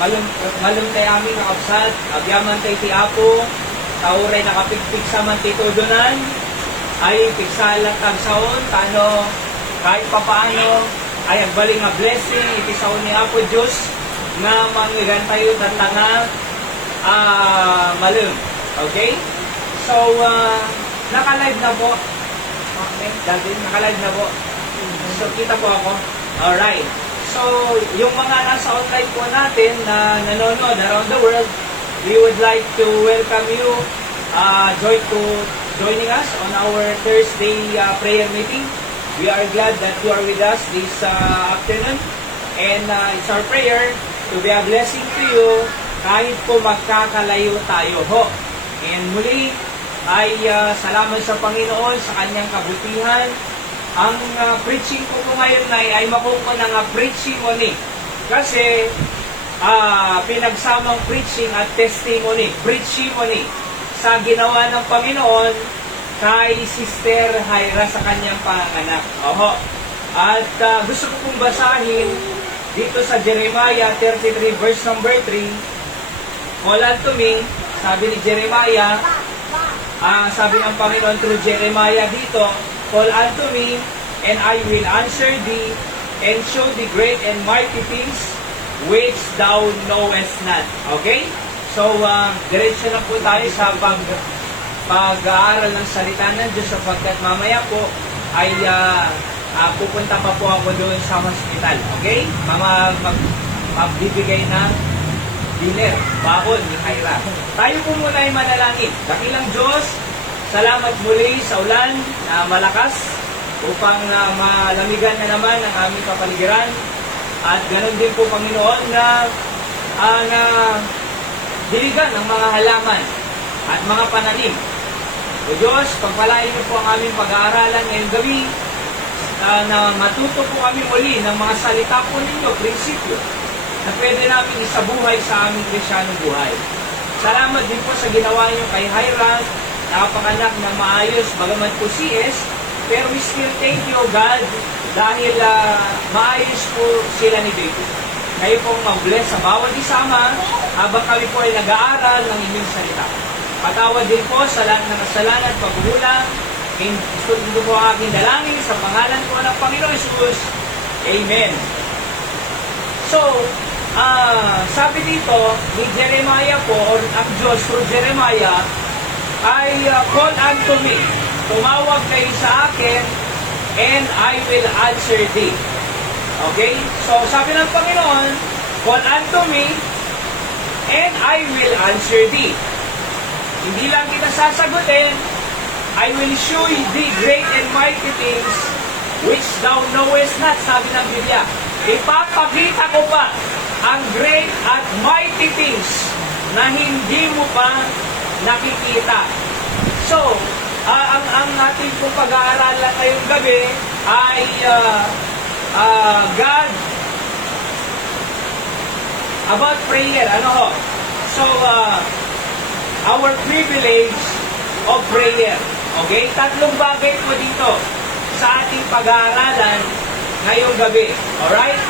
malum tay amin nakabsat, agyaman tay ti Apo, tauray nakapigpig sa man ti tudunan, ay pigsalat tagsaon, tano, kahit papaano, ay agbaling nga blessing, iti saon ni Apo Diyos, nga manggigan tayo tatanga, malum. Okay? So, naka-live na po. Okay, David, naka-live na po. So, kita po ako. Alright. So, yung mga nasa online po natin na nanonood around the world, we would like to welcome you joining us on our Thursday prayer meeting. We are glad that you are with us this afternoon. And it's our prayer to be a blessing to you kahit po magkakalayo tayo ho. And muli ay salamat sa Panginoon sa kanyang kabutihan. Ang preaching ko po ngayon ay makukuha ng preaching ni. Kasi pinagsamang preaching at testimony, preaching ni sa ginawa ng Panginoon kay Sister Hyra sa kanyang panganak. Oho. At gusto ko pong basahin dito sa Jeremiah 33 verse number 3. Call unto me, sabi ni Jeremiah, sabi ng Panginoon through Jeremiah dito, call unto me, and I will answer thee, and show thee great and mighty things, which thou knowest not. Okay? So, diretso na po tayo sa pag-aaral ng salita ng Diyos, sapagkat mamaya po ay pupunta pa po ako doon sa hospital. Okay? Magbibigay ng dinner, baon ni Hyra. Tayo po muna ay manalangin. Dakilang Diyos, salamat muli sa ulan na malakas upang malamigan na naman ang aming kapaligiran. At ganoon din po, Panginoon, na diligan ang mga halaman at mga pananim. O Diyos, pagpalain niyo po ang aming pag-aaralan ngayong gabi na matuto po kami muli ng mga salita po ninyo, prinsipyo, na pwede namin isabuhay sa aming Krisyanong buhay. Salamat din po sa ginawa niyo kay Hyra, nakapanganak ng maayos, bagaman po CS, pero we still thank you, God, dahil maayos po sila ni Baby. Kayo pong mag-bless sa bawat isama habang kami po ay nag-aaral ng inyong salita. Patawad din po sa lahat ng kasalanan at pagkukulang. Ito po ang aking dalangin sa pangalan po ng Panginoon Jesus. Amen. So, sabi dito ni Jeremiah po, or ang Diyos through Jeremiah, ay call unto me. Tumawag kayo sa akin, and I will answer thee. Okay? So, sabi ng Panginoon, call unto me, and I will answer thee. Hindi lang kita sasagutin, I will show thee great and mighty things which thou knowest not, sabi ng Biblia. Ipapakita ko pa ang great at mighty things na hindi mo pa nakikita. So, ang ating pong pag-aaralan ngayong gabi ay God about prayer. Ano ho? So, our privilege of prayer. Okay? Tatlong bagay po dito sa ating pag-aaralan ngayong gabi. Alright?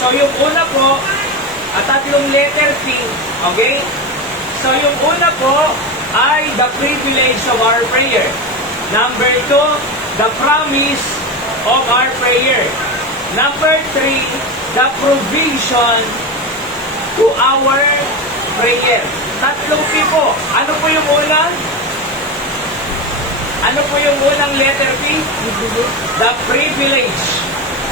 So, yung una po, tatlong letter P. Okay? So, yung una po ay the privilege of our prayer. Number 2, the promise of our prayer. Number 3, the provision to our prayer. Tatlong P po. Ano po yung una? Ano po yung unang letter P? The privilege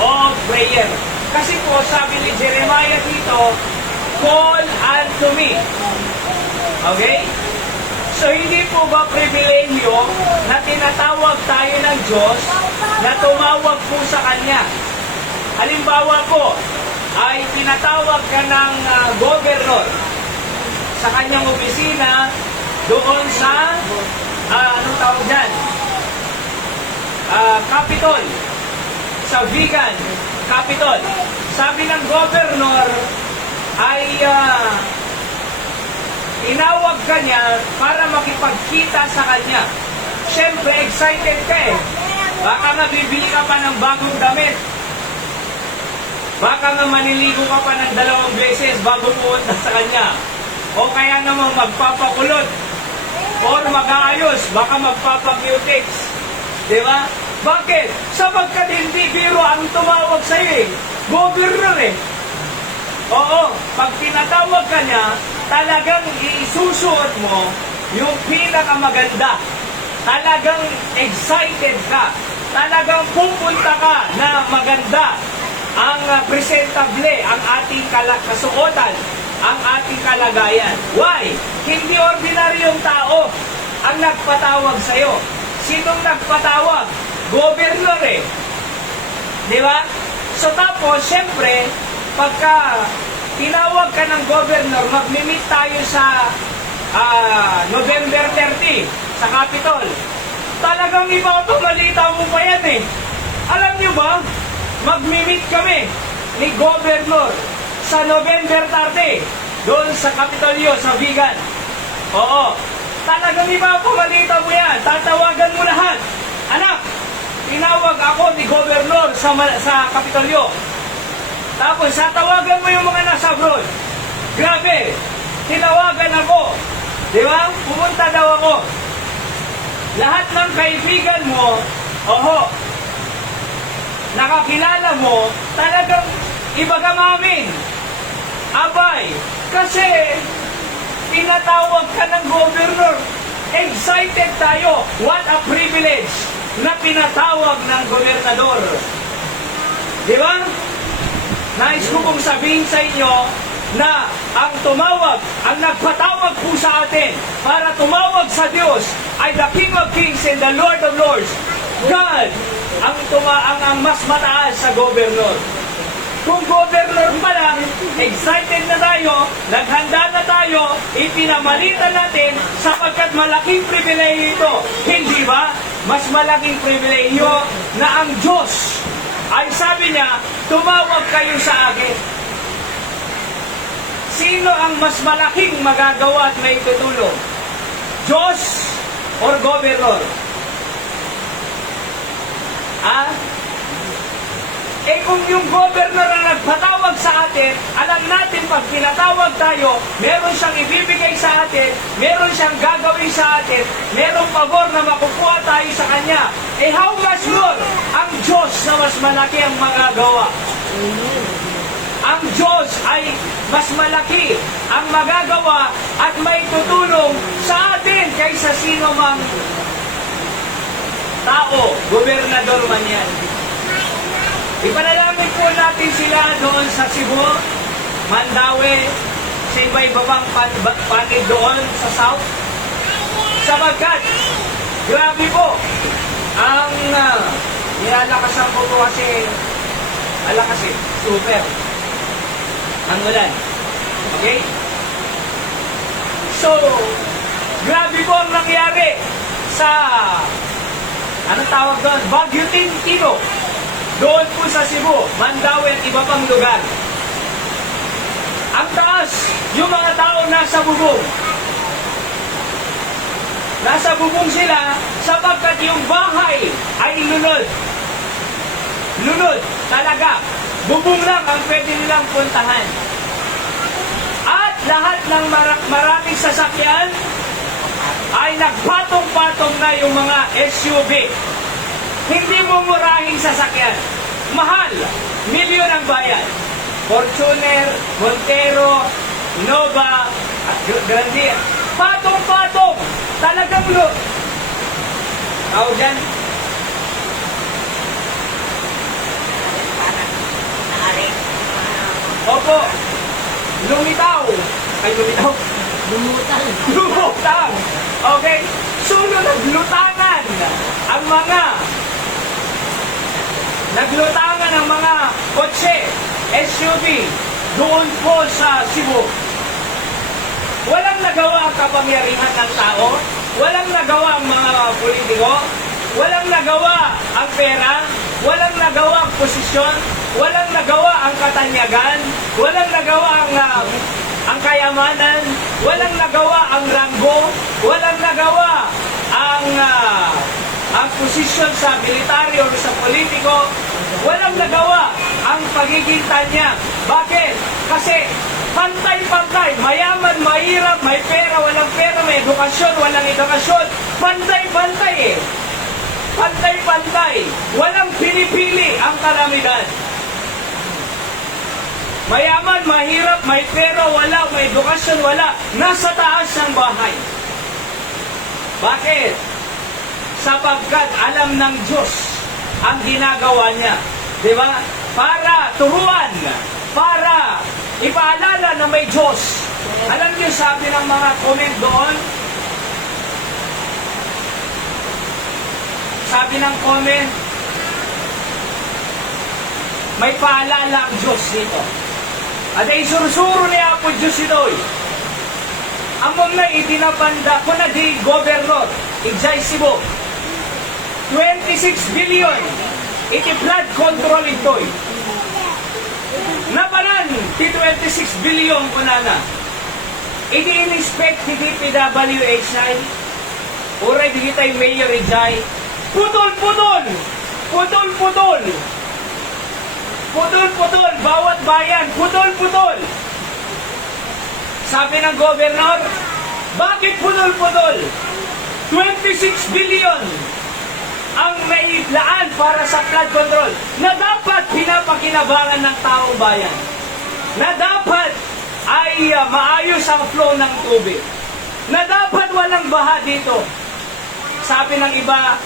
of prayer. Kasi po, sabi ni Jeremiah dito, call unto me. Okay? So, hindi po ba pribilehiyo na tinatawag tayo ng Diyos na tumawag po sa Kanya? Halimbawa po, ay tinatawag ka ng governor sa kanyang opisina doon sa, anong tawag dyan? Capitol. Sa Vigan Capitol. Sabi ng governor ay tinawag ka niya para makipagkita sa kanya. Siyempre, excited ka eh. Baka nabibili ka pa ng bagong damit. Baka nga maniligo ka pa ng 2 beses bago pumunta sa kanya. O kaya naman magpapakulot. Or mag-aayos, baka magpapag-cutics. Di ba? Bakit? Sapagkat hindi biro ang tumawag sa iyo eh. Governor eh. Oo, pag tinatawag ka niya, talagang isusuot mo yung pinakamaganda. Talagang excited ka. Talagang pupunta ka na maganda. Ang presentable, ang ating kasuotan, ang ating kalagayan. Why? Hindi ordinaryong tao ang nagpatawag sa'yo. Sinong nagpatawag? Governor eh. Di ba? So tapos, syempre, pagka tinawag ka ng governor, mag-meet tayo sa November 30 sa Capitol. Talagang ipapamalita mo pa yan eh. Alam nyo ba, mag-meet kami ni governor sa November 30 doon sa Capitolio, sa Vigan. Oo. Talagang ipapamalita mo yan. Tatawagan mo lahat. Anak, tinawag ako ni governor sa Capitolio. Tapos, tatawagan mo yung mga nasa abroad. Grabe, tinawagan ako. Di ba? Pumunta daw ako. Lahat ng kaibigan mo, nakakilala mo, talagang ibagamamin. Abay, kasi tinatawag ka ng governor. Excited tayo. What a privilege na pinatawag ng gobernador. Di ba? Nais ko pong sabihin sa inyo na ang tumawag, ang nagpatawag po sa atin para tumawag sa Diyos ay the King of Kings and the Lord of Lords. God ang mas mataas sa governor. Kung governor pa lang, excited na tayo, naghanda na tayo, ipinamalita natin sapagkat malaking pribilehiyo ito. Hindi ba? Mas malaking pribilehiyo na ang Diyos ay sabi niya, tumawag kayo sa akin. Sino ang mas malaking magagawa at may tutulong? Diyos or governor? Kung yung governor ang nagpatawag sa atin, alam natin pag tinatawag tayo, meron siyang ibibigay sa atin, meron siyang gagawin sa atin, merong pabor na makukuha tayo sa Kanya. How much more ang Diyos na mas malaki ang magagawa? Ang Diyos ay mas malaki ang magagawa at may tutulong sa atin kaysa sino mang tao, gobernador man yan. Ipanalangin po natin sila doon sa Cebu, Mandaue, sa iba-ibang panid doon sa South. Sapagkat, grabe po, ang nilalakasan po po kasi, super, ang ulan. Okay? So, grabe po ang nangyari sa, anong tawag doon? Bagyo Tino. Doon po sa Cebu, Mandaue at iba pang lugar. Ang taas, yung mga tao nasa bubong. Nasa bubong sila sapagkat yung bahay ay lunod. Lunod, talaga. Bubong lang ang pwede nilang puntahan. At lahat ng maraming sasakyan ay nagpatong-patong na yung mga SUV. Hindi mo murahing sasakyan. Mahal. Milyon ang bayad. Fortuner, Montero, Innova, at Grandia. Patong-patong. Talagang tao dyan. Opo. Lumitaw. Ay, lumitaw. Lumutang. Okay. So, naglutangan ang mga kotse, SUV, doon po sa Cebu. Walang nagawa ang kapangyarihan ng tao, walang nagawa ang mga politiko, walang nagawa ang pera, walang nagawa ang posisyon, walang nagawa ang katanyagan, walang nagawa ang kayamanan, walang nagawa ang ranggo, walang nagawa ang posisyon sa militaryo o sa politiko, Walang nagawa ang pagiging tanyag. Bakit? Kasi pantay-pantay, mayaman, mahirap, may pera, walang pera, may edukasyon, walang edukasyon. Pantay-pantay eh. Pantay-pantay. Walang pinipili ang kalamidad. Mayaman, mahirap, may pera, wala, may edukasyon, wala. Nasa taas ng bahay. Bakit? Sapagkat alam ng Diyos ang ginagawa niya. Di ba? Para turuan, para ipaalala na may Diyos. Alam niyo, sabi ng mga comment doon, sabi ng comment, may paalala ang Diyos dito. At ay sursuro niya po Diyos ito'y. Among na itinapanda ko na di gobernador, Igzay Cebu. 26 billion, iti flood control ito'y. Napanan, ti 26 billion ko na na. Iti in-expect ti PWHI, uray di kita'y Mayor Igzay. Putol-putol! Putol-putol! Putol-putol! Bawat bayan, putol-putol! Sabi ng gobernador, bakit putol-putol? 26 billion ang nailaan para sa flood control na dapat pinapakinabangan ng taong bayan. Na dapat ay maayos ang flow ng tubig. Na dapat walang baha dito. Sabi ng iba,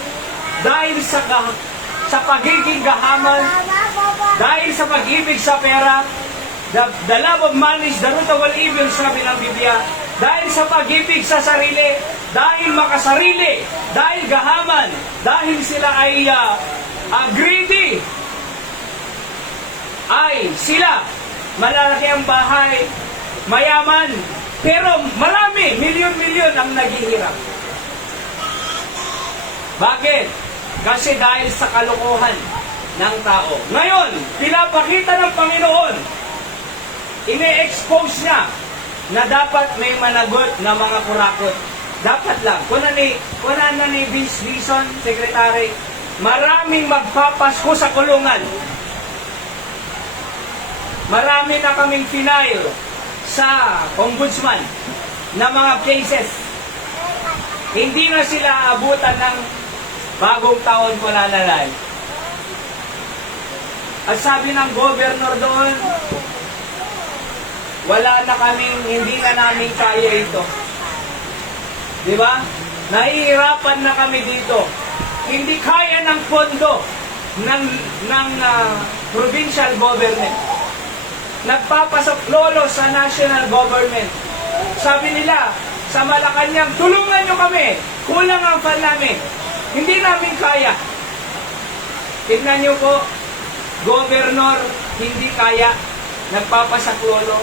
dahil sa pagiging gahaman, dahil sa pag-ibig sa pera, the love of money is the root of all evil, sabi ng Biblia. Dahil sa pag-ibig sa sarili, dahil makasarili, dahil gahaman, dahil sila ay greedy, ay sila, malalaki ang bahay, mayaman, pero marami, milyon-milyon ang naghihirap. Bakit? Kasi dahil sa kalokohan ng tao. Ngayon, pinapakita ng Panginoon, ine-expose niya na dapat may managot na mga kurakot. Dapat lang. Kuna na ni Vince Dizon, Secretary, maraming magpapasko sa kulungan. Marami na kaming final sa ombudsman na mga cases. Hindi na sila abutan ng bagong taon ko nalalay. At sabi ng governor doon, wala na kaming, hindi na namin kaya ito. Di ba? Nahihirapan na kami dito. Hindi kaya ng pondo ng provincial government. Nagpapasok lolo sa national government. Sabi nila, sa Malacanang, tulungan nyo kami. Kulang ang fund namin. Hindi namin kaya. Tignan nyo po, governor, hindi kaya. Nagpapasaklolo.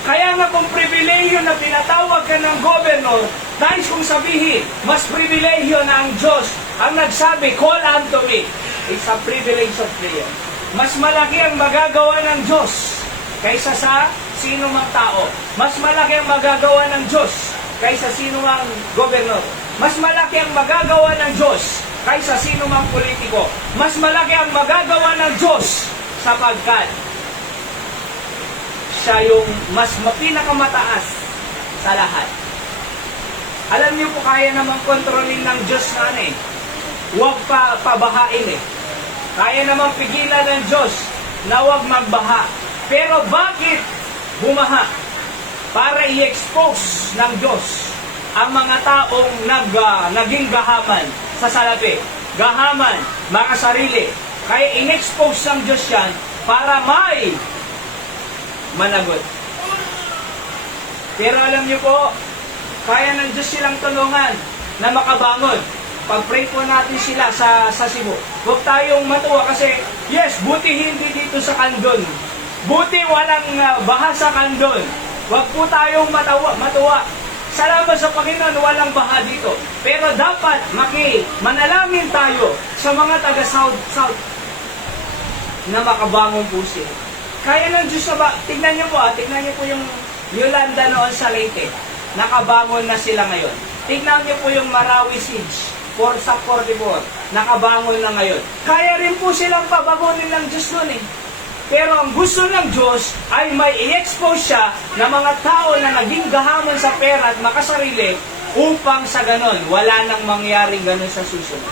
Kaya nga kung pribilehiyo na pinatawag ka ng governor, dahil kung sabihin, mas pribilehiyo na ang Diyos ang nagsabi, call unto me. It's a privilege of prayer. Mas malaki ang magagawa ng Diyos kaysa sa sino mang tao. Mas malaki ang magagawa ng Diyos kaysa sino mang governor. Mas malaki ang magagawa ng Diyos kaysa sino mang politiko. Mas malaki ang magagawa ng Diyos sapagkat siya yung mas pinakamataas sa lahat. Alam niyo po, kaya naman kontrolin ng Diyos na huwag pabahain Kaya naman pigilan ng Diyos na huwag magbaha. Pero bakit bumaha? Para i-expose ng Diyos ang mga taong naging gahaman sa salapi. Gahaman, mga sarili. Kaya in-expose ng Diyos yan para may managot. Pero alam niyo po, kaya ng Diyos silang tulungan na makabangon. Pag-pray po natin sila sa Cebu. Huwag tayong matuwa kasi, yes, buti hindi dito sa Kandon. Buti walang baha sa Kandon. Huwag po tayong matuwa. Salamat sa Panginoon, walang baha dito. Pero dapat manalangin tayo sa mga taga-South na makabangon po sila. Kaya ng Diyos na ba? Tignan niyo po yung Yolanda noon sa Leyte. Nakabangon na sila ngayon. Tignan niyo po yung Marawi Siege. sa 44. Nakabangon na ngayon. Kaya rin po silang pabagonin ng Diyos nun eh. Pero ang gusto ng Diyos ay may i-expose siya na mga tao na naging gahamon sa pera at makasarili upang sa ganon, wala nang mangyaring ganon sa susunod.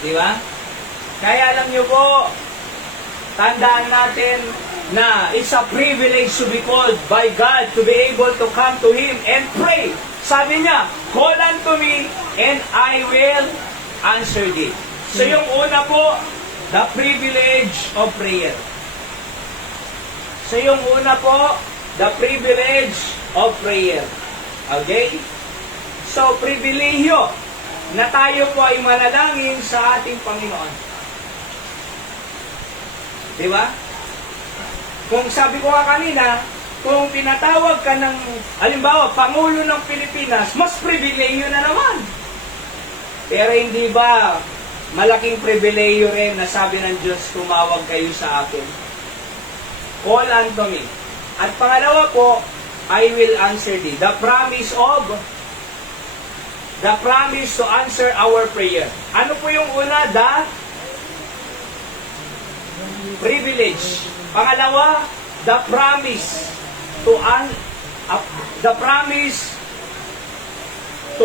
Di ba? Kaya alam niyo po, tandaan natin na it's a privilege to be called by God to be able to come to Him and pray. Sabi niya, call unto me and I will answer thee. So yung una po, the privilege of prayer. So yung una po, the privilege of prayer. Okay? So, pribilehyo na tayo po ay manalangin sa ating Panginoon. Di ba? Kung sabi ko nga kanina, kung pinatawag ka ng, halimbawa, Pangulo ng Pilipinas, mas pribilehyo na naman. Pero hindi ba malaking pribilehyo rin na sabi ng Diyos, tumawag kayo sa akin? Call unto me. At pangalawa po, I will answer thee. The promise to answer our prayer. Ano po yung una? The privilege. Pangalawa, the promise to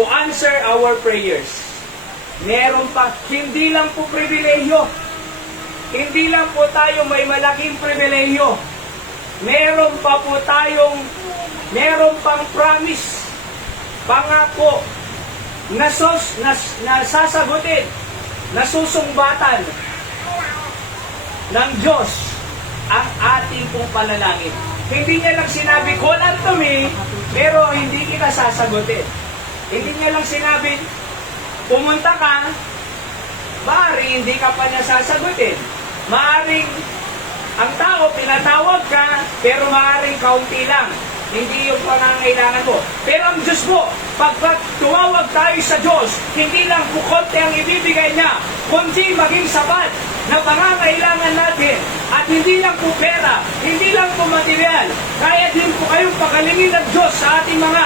answer our prayers. Meron pa, hindi lang po pribilehyo. Hindi lang po tayo may malaking pribilehyo. Meron pang promise, pangako, nasasagutin, nasusumbatan ng Diyos ang ating pong panalangin. Hindi niya lang sinabi, call unto me, pero hindi kita sasagutin. Hindi niya lang sinabi, pumunta ka, maaring hindi ka pa niya sasagutin. Maaring ang tao, pinatawag ka, pero maaaring kaunti lang. Hindi yung pangangailangan mo. Pero ang Diyos mo, pagkat tumawag tayo sa Diyos, hindi lang po konti ang ibibigay niya, kundi maging sapat na pangangailangan natin. At hindi lang po pera, hindi lang po material. Kaya din po kayong pagalingin ng Diyos sa ating mga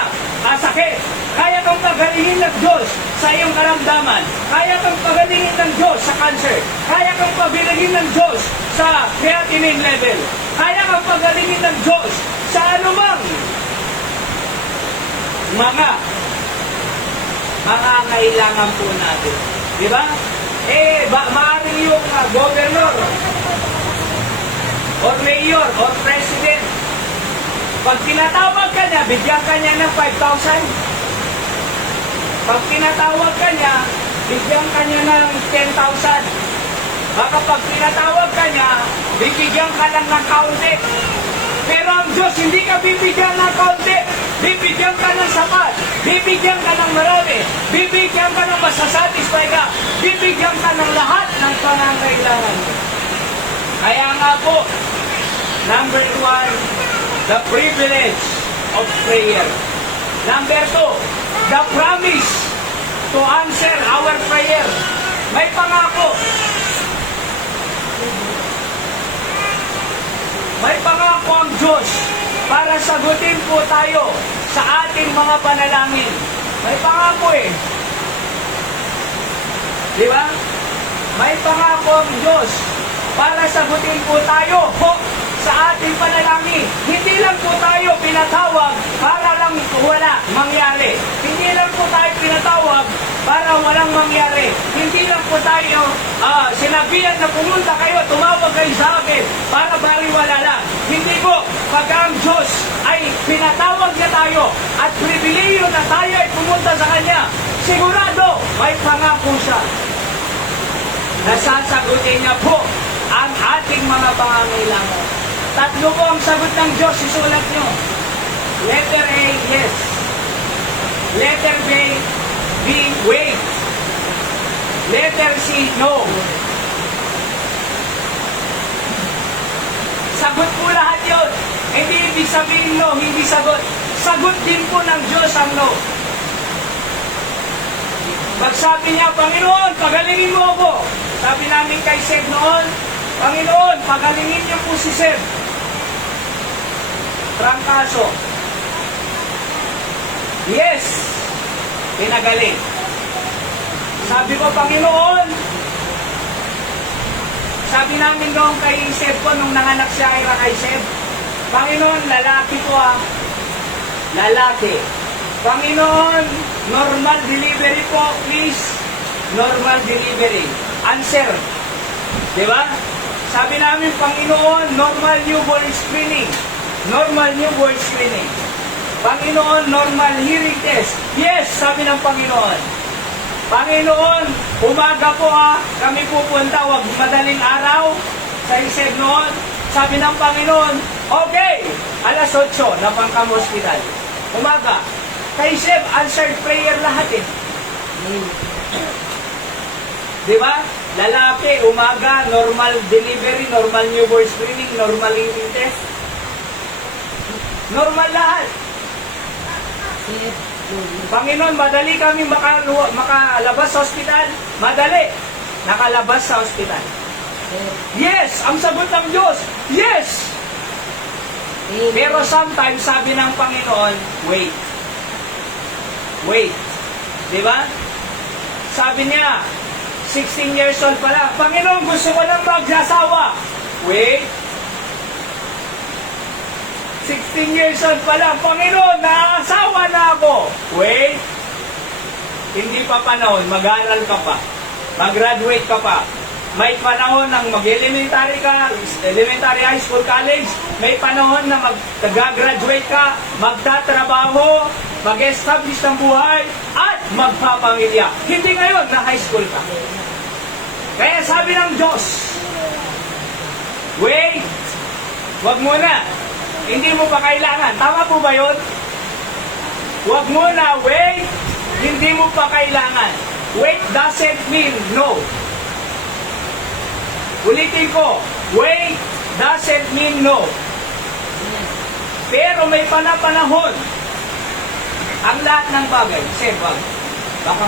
sakit. Kaya kang pagalingin ng Diyos sa iyong karamdaman. Kaya kang pagalingin ng Diyos sa cancer. Kaya kang pagalingin ng Diyos sa creatinine level. Kaya kang pagalingin ng Diyos sa anumang mga kailangan po natin. Di ba? Maaaring yung governor or mayor or president, pag tinatawag ka niya, bigyan ka niya ng 5,000. Pag tinatawag ka niya, bigyan ka niya ng 10,000. Baka pag tinatawag ka niya, bibigyan ka lang ng kaunti. Pero ang Diyos, hindi ka bibigyan ng kaunti. Bibigyan ka ng sapat. Bibigyan ka ng marami. Bibigyan ka ng masasatisfy ka. Bibigyan ka ng lahat ng pangangailangan mo. Kaya nga po, number 1, the privilege of prayer. Number 2, the promise to answer our prayer. May pangako. May pangako ang Diyos para sagutin po tayo sa ating mga panalangin. May pangako eh. Di ba? May pangako ang Diyos para sagutin po tayo sa ating panalangin. Hindi lang po tayo pinatawag para lang wala mangyari. Hindi lang po tayo pinatawag para walang mangyari. Hindi lang po tayo sinabihan na pumunta kayo, tumawag kayo sa akin para baliwala lang. Hindi po. Pag ang Diyos ay pinatawag niya tayo at pribileyo na tayo ay pumunta sa Kanya, sigurado may pangako siya. Nasasagutin niya po ang ating mga pangangailangan. Tatlo po ang sagot ng Diyos, isulat nyo. Letter A, yes. Letter B, wait. Letter C, no. Sagot po lahat yun. Hindi ibig sabihin no, hindi sagot. Sagot din po ng Diyos ang no. Pag sabi niya, Panginoon, pagalingin mo ako. Sabi namin kay Seb noon, Panginoon, pagalingin niyo po si Seb. Trangkaso. Yes. Pinagaling. Sabi ko, Panginoon, sabi namin noong kay Seb ko, nung nanganak siya kay Seb, Panginoon, lalaki ko lalaki. Panginoon, normal delivery po, please. Normal delivery. Answer. Di ba? Sabi namin, Panginoon, normal newborn screening. Normal newborn screening. Panginoon, normal hearing test. Yes, sabi ng Panginoon. Panginoon, umaga po kami pupunta, wag madaling araw. Sa isip noon, sabi ng Panginoon, okay, alas 8, napangkam hospital. Umaga. Kay Seb, answered prayer lahat eh. Di ba? Lalaki, umaga, normal delivery, normal newborn screening, normal hearing test. Normal lahat. Panginoon, madali kami makalabas sa hospital. Madali. Nakalabas sa hospital. Yes! Ang sagot ng Diyos. Yes! Pero sometimes, sabi ng Panginoon, wait. Wait. Di ba? Sabi niya, 16 years old pa lang, Panginoon, gusto ko lang mag-asawa. Wait. 16 years old pa lang, Panginoon, naasawa na ako. Wait. Hindi pa panahon, mag-aaral ka pa. Mag-graduate ka pa. May panahon ng mag-elementary ka, elementary, high school, college. May panahon na mag-graduate ka, magtatrabaho, mag-establish ng buhay, at magpapamilya. Hindi ngayon na high school ka. Kaya sabi ng Diyos, wait, wag muna. Hindi mo pa kailangan. Tama po ba yun? Wag muna, wait. Hindi mo pa kailangan. Wait doesn't mean no. Ulitin ko, wait doesn't mean no. Pero may panahon ang lahat ng bagay. Sebag, baka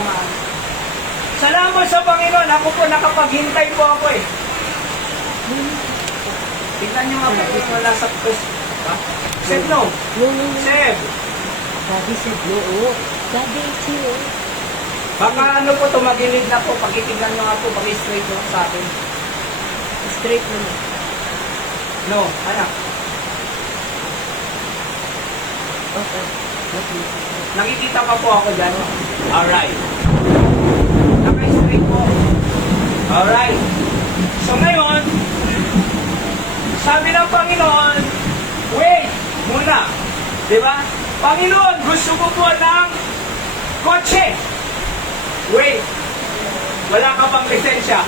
salamat sa Panginoon. Ako po, nakapaghintay po ako eh. Tingnan nyo nga po yung wala sa post. Seb, no? Seb. Sabi Seb, no. Sabi siyo. Baka ano po, tumagilid na po. Pakitignan nyo nga po, pag-straight lang sa akin. Straight naman. No, anak. Okay. Nakikita pa po ako dyan. Alright. Naka-straight po. Alright. So ngayon, sabi ng Panginoon, wait muna. Diba? Panginoon, gusto ko po ng kotse. Wait. Wala ka pang lisensya.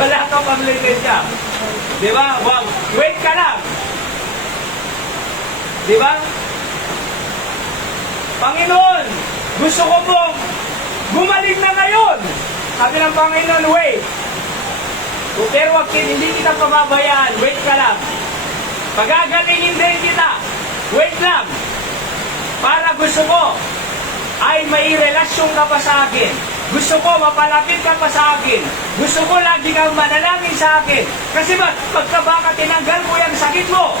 Wala ka pang lisensya. Diba? Wow. Wait ka lang. Diba? Panginoon, gusto ko pong gumaling na ngayon. Sabi ng Panginoon, wait. Pero wag hindi kita pababayaan. Wait ka lang. Pagagalingin din kita. Wait lang. Para gusto ko ay may relasyon ka pa sa akin. Gusto ko mapalapit ka pa sa akin. Gusto ko lagi kang manalangin sa akin. Kasi pagka baka tinanggal mo yung sakit mo,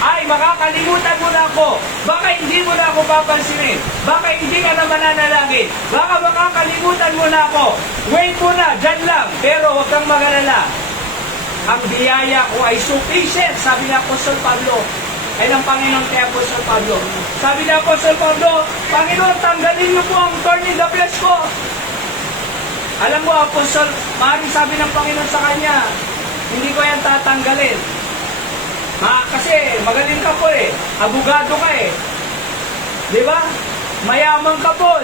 ay makakalimutan mo na ako. Baka hindi mo na ako papansinin. Baka hindi ka na mananalangin. Baka makakalimutan mo na ako. Wait mo na, dyan lang. Pero huwag kang mag-alala. Ang biyaya ko ay sufficient, sabi ni Apostol Pablo. Ay ng Panginoon kay Apostol Pablo. Sabi ni Apostol Pablo, Panginoon, tanggalin niyo po ang thorn in the flesh ko. Alam mo, Apostol, maaaring sabi ng Panginoon sa kanya, hindi ko yan tatanggalin. Kasi magaling ka po eh. Abogado ka eh. Di ba? Mayaman ka po.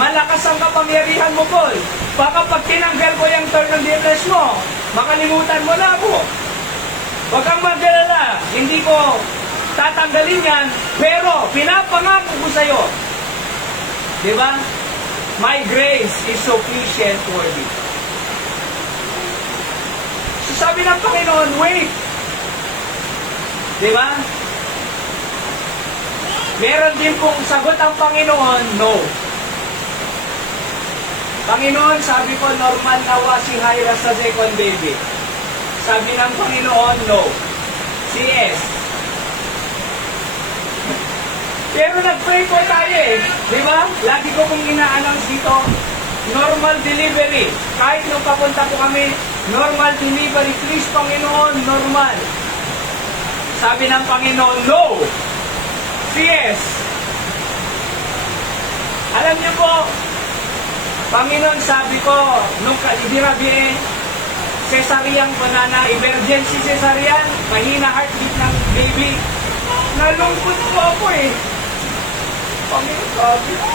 Malakas ang kapangyarihan mo po. Baka pag tinanggal ko yung thorn of the flesh mo, makalimutan mo na ako. Huwag kang mag-alala. Hindi ko tatanggalin yan, pero pinapangako ko sa'yo. Di ba? My grace is sufficient for thee. So sabi ng Panginoon, wait. Di ba? Meron din pong sagot ang Panginoon, no. Panginoon, sabi ko, normal nawa si Hyra sa second baby. Sabi ng Panginoon, no. Si yes. Pero nag-pray po tayo eh. Di ba? Lagi ko pong ina-announce dito, normal delivery. Kahit nung papunta po kami, normal delivery. Please, Panginoon, normal. Sabi ng Panginoon, no. CS. Alam niyo po, Panginoon, sabi ko, nung ibirabi cesarean ko na emergency cesarean, mahina heartbeat ng baby. Nalungkot po ako eh. Panginoon, sabi ko.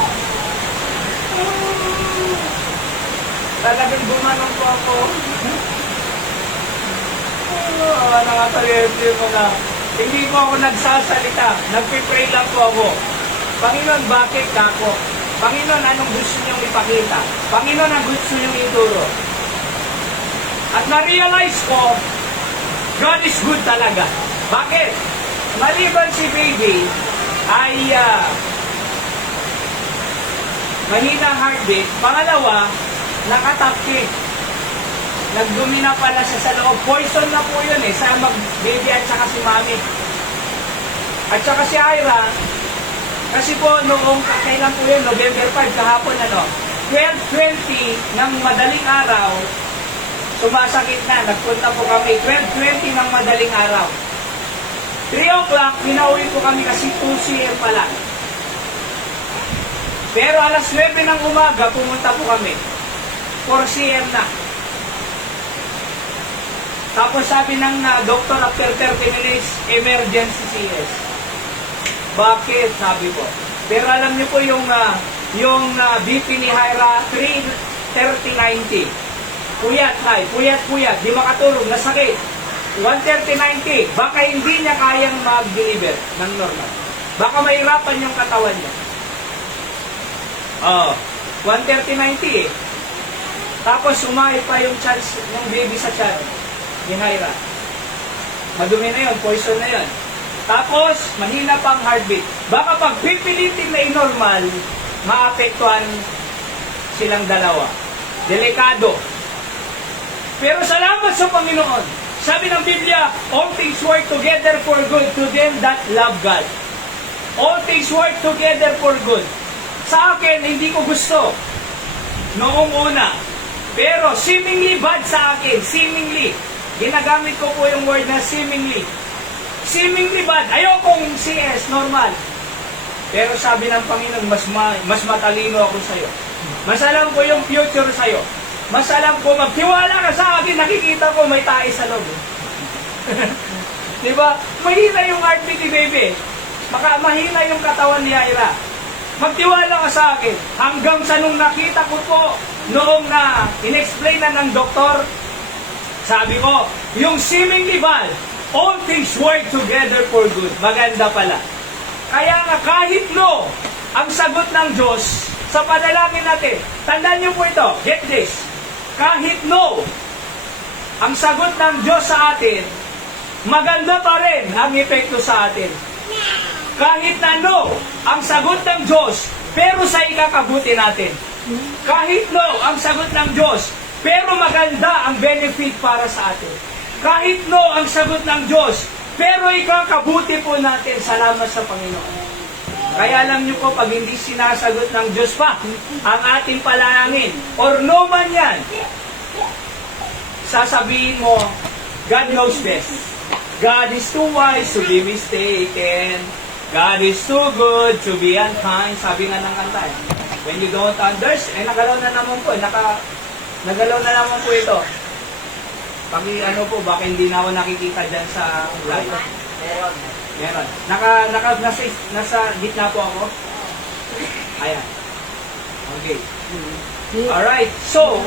Talagang gumanong po ako. Nakakalimutin mo na. Hindi po ako nagsasalita. Nagpipray lang po ako. Panginoon, bakit ako? Panginoon, anong gusto niyong ipakita? Panginoon, ang gusto niyong ituro? At na-realize ko, God is good talaga. Bakit? Maliban si baby ay mahina ang heartbeat. Pangalawa, nakatapki. Nagdumi na pala siya sa loob. Poison na po yun eh. Sa mag-baby at saka si mami. At saka si Ira, kasi po noong, kailan po yun, November 5, kahapon 12:20 ng madaling araw, sumasakit na. Nagpunta po kami, 12:20 ng madaling araw. 3 o'clock, pinauwi po kami kasi 2 CM pala. Pero alas 9 ng umaga, pumunta po kami. 4 CM na. Tapos sabi ng doktor, after 30 minutes, emergency CS. Bakit? Sabi ko. Pero alam niyo po yung BP ni Hyra, 330/90. Puyat, puyat, di makatulog, nasakit. 130/90. Baka hindi niya kayang mag-deliver ng normal. Baka mahirapan yung katawan niya. 130/90 eh. Tapos sumahay pa yung chance ng baby sa tiyan ni Hyra. Madumi na yun, poison na yun. Tapos, mahina pang heartbeat. Baka pag pipilitin na i-normal, maapektuhan silang dalawa. Delikado. Pero salamat sa Panginoon. Sabi ng Biblia, all things work together for good to them that love God. All things work together for good. Sa akin, hindi ko gusto. Noong una. Pero seemingly bad sa akin. Seemingly. Ginagamit ko po yung word na seemingly. Seemingly bad. Ayokong CS, normal. Pero sabi ng Panginoon, mas matalino ako sa'yo. Mas alam ko yung future sa'yo. Mas alam ko, magtiwala ka sa akin, nakikita ko may tae sa loob. Diba? Mahina yung heartbeat ni baby. Mahina yung katawan ni Ira. Magtiwala ka sa akin. Hanggang sa nung nakita ko po, noong na in-explain na ng doktor, sabi ko, yung seemingly bad, all things work together for good. Maganda pala. Kaya nga kahit no, ang sagot ng Diyos sa panalangin natin, tandaan niyo po ito, get this, kahit no, ang sagot ng Diyos sa atin, maganda pa rin ang epekto sa atin. Kahit na no, ang sagot ng Diyos, pero sa ikakabuti natin. Kahit no, ang sagot ng Diyos, pero maganda ang benefit para sa atin. Kahit no, ang sagot ng Diyos, pero ikakabuti po natin. Salamat sa Panginoon. Kaya alam niyo po, pag hindi sinasagot ng Diyos pa ang ating panalangin, or no man yan, sasabihin mo, God knows best. God is too wise to be mistaken. God is too good to be unkind. Sabi nga ng kanta. When you don't understand, nagalaw na naman po. Nagalaw na naman po ito. Baka hindi na ako nakikita dyan sa live. Meron. Nasa gitna po ako. Ayan. Okay. Alright. So,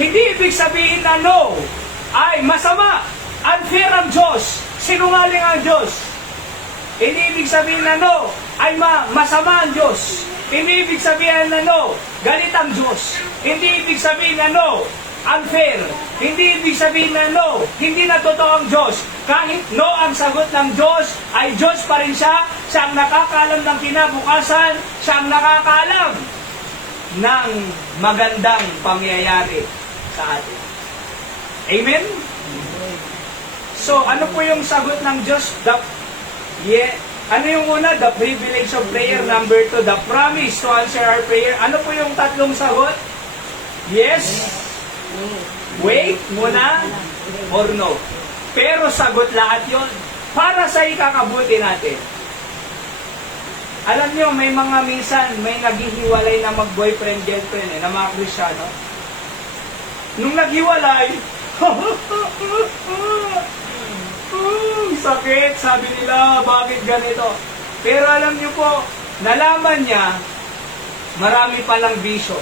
hindi ibig sabihin na no ay masama. Unfair ang Diyos. Sinungaling ang Diyos. Hindi ibig sabihin na no ay masama ang Diyos. Hindi ibig sabihin na no, galit ang Diyos. Hindi ibig sabihin na no, unfair. Hindi ibig sabihin na no, hindi na totoo ang Diyos. Kahit no ang sagot ng Diyos, ay Diyos pa rin siya. Siya ang nakakaalam ng kinabukasan. Siya ang nakakaalam ng magandang pangyayari sa atin. Amen? So, ano po yung sagot ng Diyos? Ano yung una? The privilege of prayer. Number 2, the promise to answer our prayer. Ano po yung tatlong sagot? Yes, wait muna, or no. Pero sagot lahat yon para sa ikakabuti natin. Alam nyo, may mga minsan, may naghihiwalay na mag-boyfriend-girlfriend na mga Kristyano. Nung naghiwalay, sakit, sabi nila, bakit ganito? Pero alam nyo po, nalaman niya, marami palang bisyo.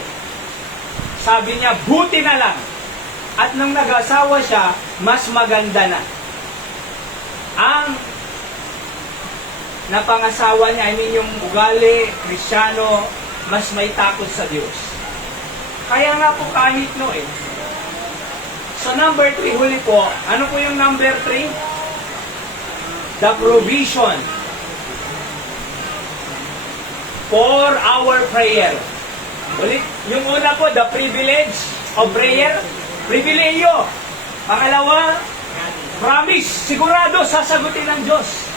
Sabi niya, buti na lang. At nung nag-asawa siya, mas maganda na. Ang napangasawa niya, I mean yung ugali, Kristyano, mas may takot sa Diyos. Kaya nga po kahit no eh. So number 3, huli po. Ano po yung number 3? The provision for our prayer. Ulit, yung una po, the privilege of prayer. Pribileyo. Pangalawa, promise. Sigurado sasagutin ng Diyos.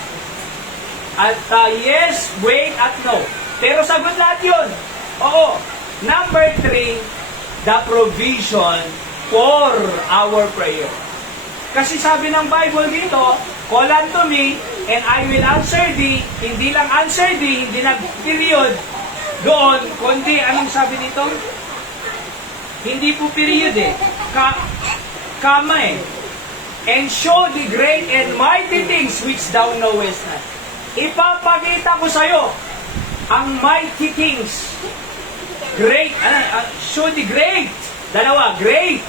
At yes, wait, at no. Pero sagot lahat yun. Oo. Number 3, the provision for our prayer. Kasi sabi ng Bible dito, call unto me, and I will answer thee. Hindi lang answer thee, hindi na period doon, kundi anong sabi dito? Hindi po period eh. Kama eh. And show the great and mighty things which thou knowest not. Ipapakita ko sa'yo ang mighty things. Great, show the great. Dalawa, great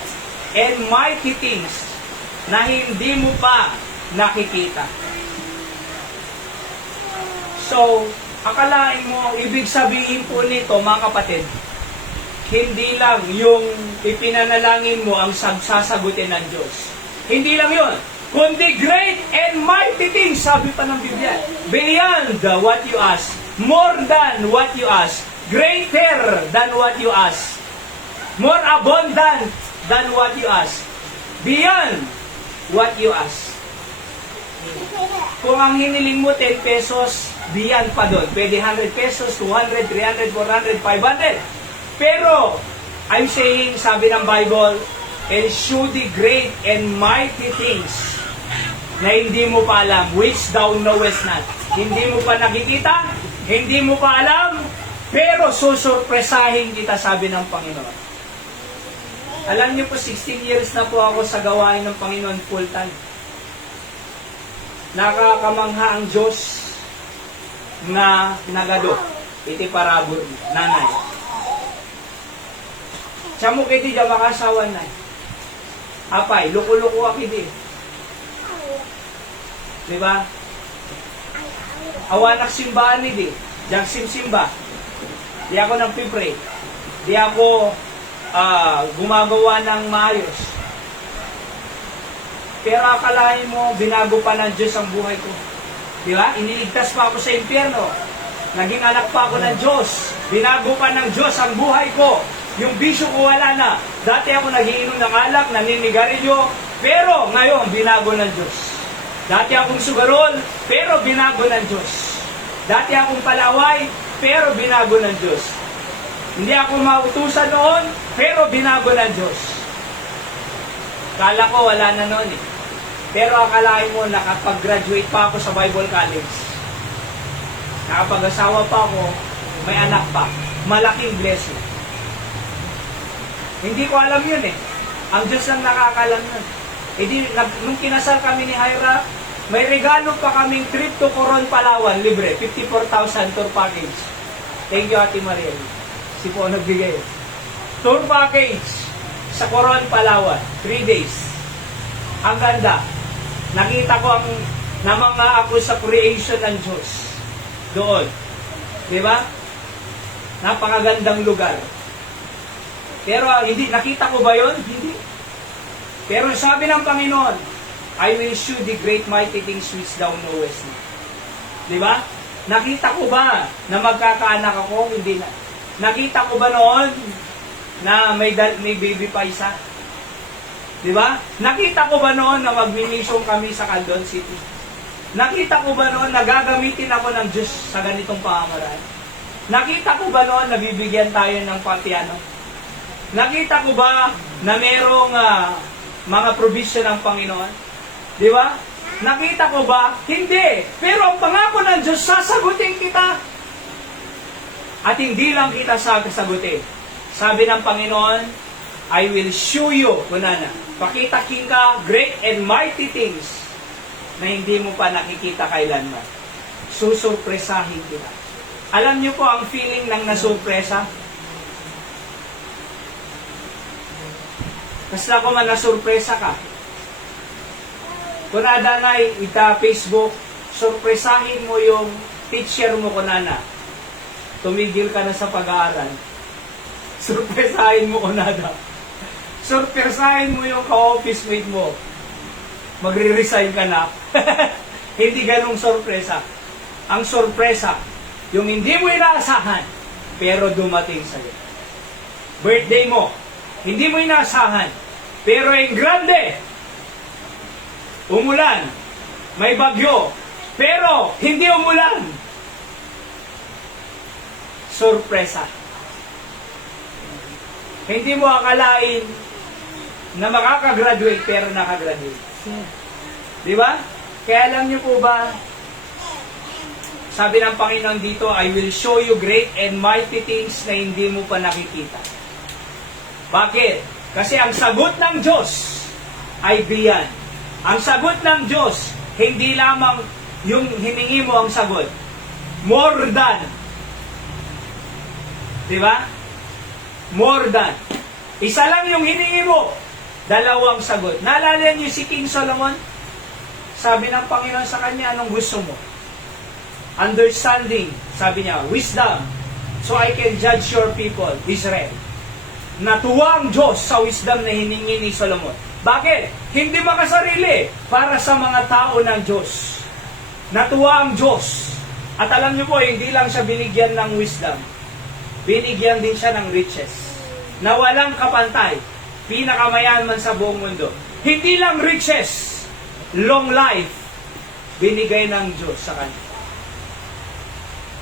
and mighty things na hindi mo pa nakikita. So, akalain mo, ibig sabihin po nito, mga kapatid, hindi lang yung ipinanalangin mo ang sasagutin ng Diyos. Hindi lang yun. Kundi great and mighty things, sabi pa ng Biblia. Beyond what you ask. More than what you ask. Greater than what you ask. More abundant than what you ask. Beyond what you ask. Kung ang hiniling mo 10 pesos, beyond pa doon. Pwede 100 pesos, 200, 300, 400, 500. Pero, I'm saying, sabi ng Bible, and show the great and mighty things na hindi mo pa alam, which thou knowest not. Hindi mo pa nakikita, hindi mo pa alam, pero susurpresahin kita, sabi ng Panginoon. Alam niyo po, 16 years na po ako sa gawain ng Panginoon full time. Nakakamangha ang Diyos na nagado. Iti parabor, nanay. Siya mo kiti dyan makasawan na. Apay, luko-luko ako di. Diba? Awanak simbahan ni di. Diyan simba. Di ako nang pipre. Di ako gumagawa ng maayos. Pero akalain mo, binago pa ng Diyos ang buhay ko. Di ba? Iniligtas pa ako sa impyerno. Naging anak pa ako ng Diyos. Binago pa ng Diyos ang buhay ko. Yung bisyo ko wala na. Dati ako nagiinom ng alak, naninigarilyo, pero ngayon, binago ng Diyos. Dati akong sugarol, pero binago ng Diyos. Dati akong palaway, pero binago ng Diyos. Hindi ako mautusan noon, pero binago ng Diyos. Kala ko wala na noon eh. Pero akalain mo, nakapag-graduate pa ako sa Bible College. Nakapag-asawa pa ako, may anak pa. Malaking blessing. Hindi ko alam yun eh. Ang Diyos lang nakakalam nun. E di, nung kinasal kami ni Hyra, may regalo pa kaming trip to Coron, Palawan, libre, 54,000 tour package. Thank you, Ate Mariel. Si po nagbigay. Tour package sa Coron, Palawan, 3 days. Ang ganda. Nakita ko ang namanga ako sa creation ng Diyos. Doon. Di ba? Napakagandang lugar. Pero hindi, nakita ko ba yun? Hindi. Pero sabi ng Panginoon, I will show the great mighty things which thou knowest not. Di ba? Nakita ko ba na magkakaanak ako? Hindi na. Nakita ko ba noon na may baby pa isa? Di ba? Nakita ko ba noon na magmi-mission kami sa Caldon City? Nakita ko ba noon na gagamitin ako ng Diyos sa ganitong pamamaraan? Nakita ko ba noon na bibigyan tayo ng patiano? Nakita ko ba na merong mga provision ng Panginoon? Di ba? Nakita ko ba? Hindi. Pero ang pangako ng Diyos, sasagutin kita. At hindi lang kita sasagutin. Sabi ng Panginoon, I will show you, kunana, pakita kita great and mighty things na hindi mo pa nakikita kailanman. Susurpresahin kita. Alam niyo po ang feeling ng nasurpresa? Basta ko man nasurpresa ka. Kunada na ita Facebook, surpresahin mo yung teacher mo kunana. Tumigil ka na sa pag-aaral. Surpresahin mo kunada. Surpresahin mo yung ka-office mate mo. Magre-resign ka na. Hindi ganong sorpresa. Ang sorpresa, yung hindi mo inaasahan, pero dumating sa'yo. Birthday mo, hindi mo inaasahan, pero yung grande, umulan, may bagyo, pero hindi umulan. Sorpresa. Hindi mo akalain na makakagraduate, pero nakagraduate. Di ba? Kaya alam niyo po ba, sabi ng Panginoon dito, I will show you great and mighty things na hindi mo pa nakikita. Bakit? Kasi ang sagot ng Diyos ay beyond. Ang sagot ng Diyos, hindi lamang yung hiningi mo ang sagot. More than. Di ba? More than. Isa lang yung hiningi mo. Dalawang sagot. Naalala niyo si King Solomon? Sabi ng Panginoon sa kanya, anong gusto mo? Understanding, sabi niya, wisdom, so I can judge your people, Israel. Natuwa ang Diyos sa wisdom na hiningi ni Solomon. Bakit? Hindi makasarili para sa mga tao ng Diyos. Natuwa ang Diyos. At alam niyo po, hindi lang siya binigyan ng wisdom. Binigyan din siya ng riches. Na walang kapantay. Pinakamayaman sa buong mundo. Hindi lang riches, long life, binigay ng Diyos sa kanya.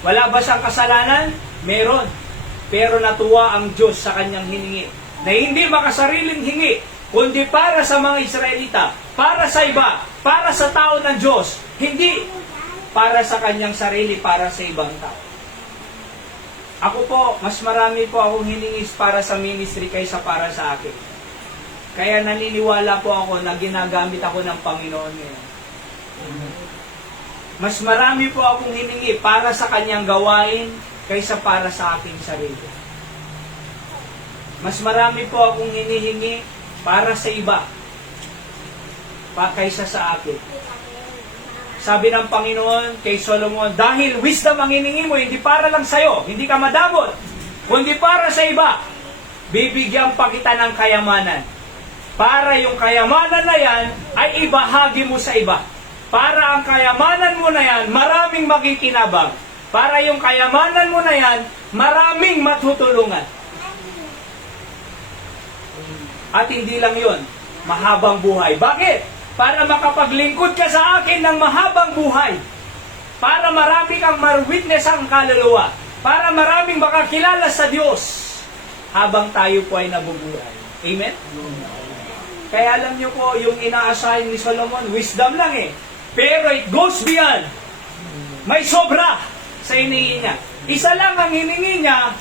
Wala ba siyang kasalanan? Meron. Pero natuwa ang Diyos sa kanyang hiningi. Na hindi makasariling hingi, kundi para sa mga Israelita, para sa iba, para sa tao ng Diyos. Hindi para sa kanyang sarili, para sa ibang tao. Ako po, mas marami po akong hiningis para sa ministry kaysa para sa akin. Kaya naniniwala po ako na ginagamit ako ng Panginoon ngayon. Mas marami po akong hiningi para sa kanyang gawain kaysa para sa aking sarili. Mas marami po akong hinihingi para sa iba kaysa sa akin. Sabi ng Panginoon kay Solomon, dahil wisdom ang hiningi mo, hindi para lang sa'yo, hindi ka madamot, kundi para sa iba, bibigyan pa kita ng kayamanan. Para yung kayamanan na yan ay ibahagi mo sa iba. Para ang kayamanan mo na yan, maraming makikinabang. Para yung kayamanan mo na yan, maraming matutulungan. At hindi lang yun, mahabang buhay. Bakit? Para makapaglingkod ka sa akin ng mahabang buhay. Para marami kang ma-witness ang kaluluwa. Para maraming makakilala sa Diyos habang tayo po ay nabubuhay. Amen? Kaya alam niyo po, yung ina-assign ni Solomon, wisdom lang eh. Pero it goes beyond. May sobra sa hinihingi niya. Isa lang ang hiningi niya,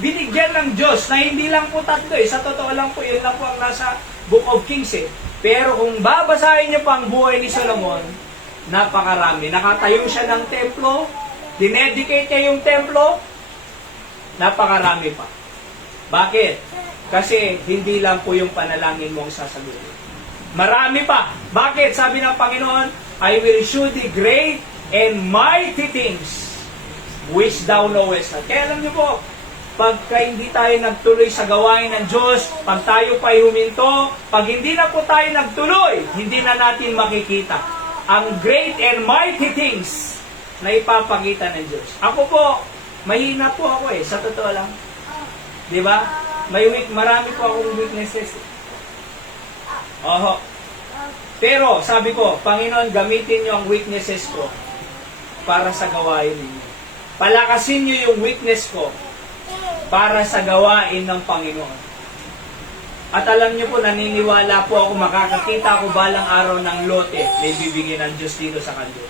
binigyan ng Diyos na hindi lang po tatlo eh. Sa totoo lang po, yun lang po ang nasa Book of Kings eh. Pero kung babasahin niyo pa ang buhay ni Solomon, napakarami. Nakatayo siya ng templo, dinedicate niya yung templo, napakarami pa. Bakit? Kasi hindi lang po yung panalangin mo ang sasagutin. Marami pa. Bakit? Sabi ng Panginoon, I will show thee great and mighty things which thou knowest not. Kaya alam niyo po, pagka hindi tayo nagtuloy sa gawain ng Diyos, pag tayo pa'y huminto, pag hindi na po tayo nagtuloy, hindi na natin makikita ang great and mighty things na ipapakita ng Diyos. Ako po, mahina po ako eh, sa totoo lang. Di ba? Marami po akong weaknesses. Oho. Pero, sabi ko, Panginoon, gamitin niyo ang weaknesses ko para sa gawain ninyo. Palakasin niyo yung weakness ko para sa gawain ng Panginoon. At alam niyo po, naniniwala po ako, makakakita ako balang araw ng lote na ibibigay ng Diyos dito sa kanila.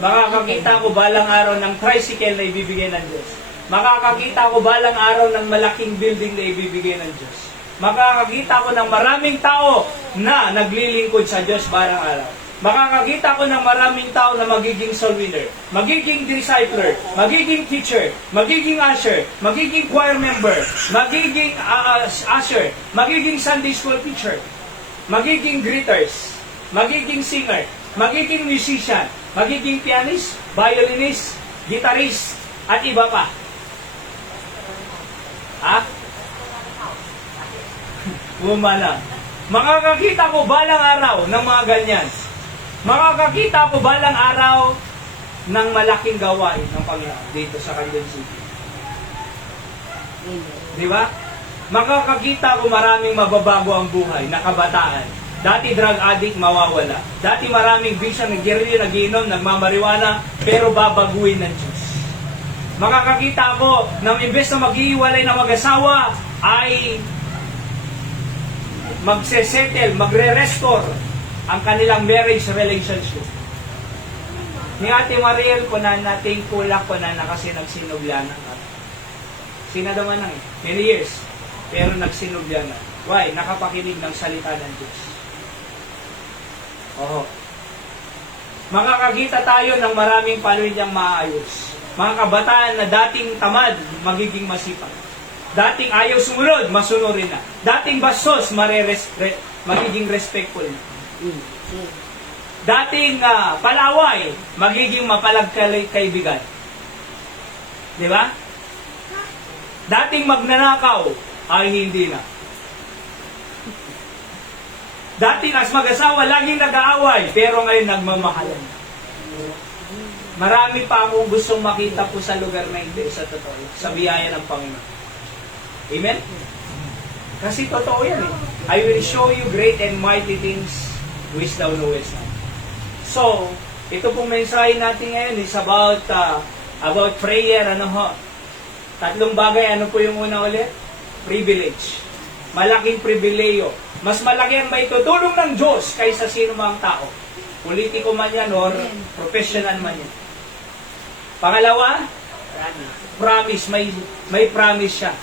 Makakakita ako balang araw ng tricycle na ibibigay ng Diyos. Makakakita ako balang araw ng malaking building na ibibigay ng Diyos. Makakakita ko ng maraming tao na naglilingkod sa Diyos balang araw. Makakakita ko ng maraming tao na magiging soul winner, magiging discipler, magiging teacher, magiging usher, magiging choir member, magiging usher, magiging Sunday school teacher, magiging greeters, magiging singer, magiging musician, magiging pianist, violinist, guitarist, at iba pa. Ha? Bumala. Makakakita ko balang araw ng mga ganyan. Makakakita ko balang araw ng malaking gawain ng Panginoon dito sa Quezon City. Di ba? Makakakita ko maraming mababago ang buhay na kabataan. Dati drug addict, mawawala. Dati maraming vision, naggirilyo, nagiinom, nagmamariwana, pero babaguhin ng Diyos. Makakakita ko na imbes na mag-iiwalay na mag-asawa, ay magse-settle, magre-restore ang kanilang marriage relationship. Ni Ate Mariel po na nating kulak po na kasi nagsinubla na. Sinadaman na many years, pero nagsinubla na. Why? Nakapakinig ng salita ng Diyos. Oho. Makakakita tayo ng maraming pamilyang maayos. Mga kabataan na dating tamad, magiging masipag. Dating ayaw sumunod, masunurin na. Dating bastos, magiging respectful na. Dating palaway, magiging kaibigan. Di ba? Dating magnanakaw, ay hindi na. Dating as mag-asawa, laging nag-aaway, pero ngayon nagmamahalan. Marami pa akong gustong makita po sa lugar na hindi, sa totoo, sa biyaya ng Panginoon. Amen? Kasi totoo yan eh. I will show you great and mighty things which thou knowest not. So, ito pong mensahe natin ngayon is about prayer. Ano ho? Tatlong bagay. Ano po yung una ulit? Privilege. Malaking pribileyo. Mas malaki ang maitutulong ng Diyos kaysa sino mang tao. Politiko man yan or professional man yan. Pangalawa, promise. May promise siya.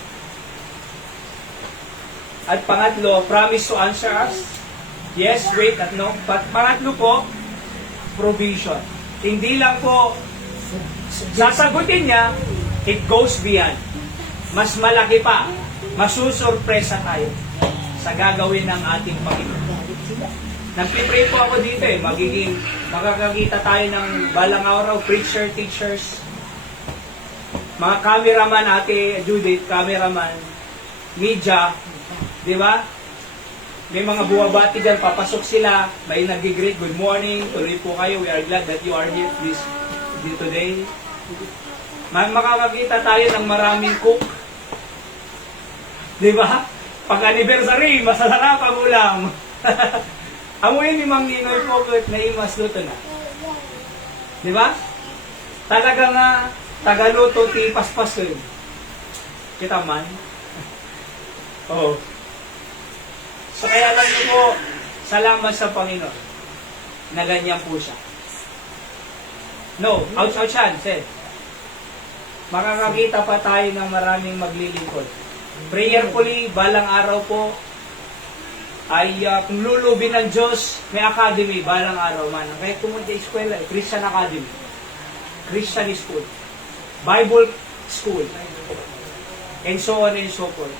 At pangatlo, promise to answer us. Yes, wait, at no. But pangatlo po, provision. Hindi lang po sasagutin niya, it goes beyond. Mas malaki pa. Masusurpresa tayo sa gagawin ng ating Panginoon. Nagpipray po ako dito eh. Makakakita tayo ng balang araw, preacher, teachers, mga cameraman, Ate Judith, cameraman, media, di ba? May mga buwabati dyan, papasok sila, may nag-greet, good morning, tuloy po kayo, we are glad that you are here today. Makakakita tayo ng maraming cook. Di ba? Pag-anniversary, masarap ang ulam. Amoy ni Mang Ninoy po, na imas luto na. Di ba? Talaga nga, tagaluto, ti paspas yun. Kita man? Oo. So kaya lang nyo po, salamat sa Panginoon na ganyan po siya. No, ouch yan, say. Makakakita pa tayo ng maraming maglilingkod. Prayerfully, balang araw po, ay kung lulubin ng Diyos, may academy, balang araw man. Kaya pumunta eskwela, Christian Academy, Christian School, Bible School, and so on and so forth.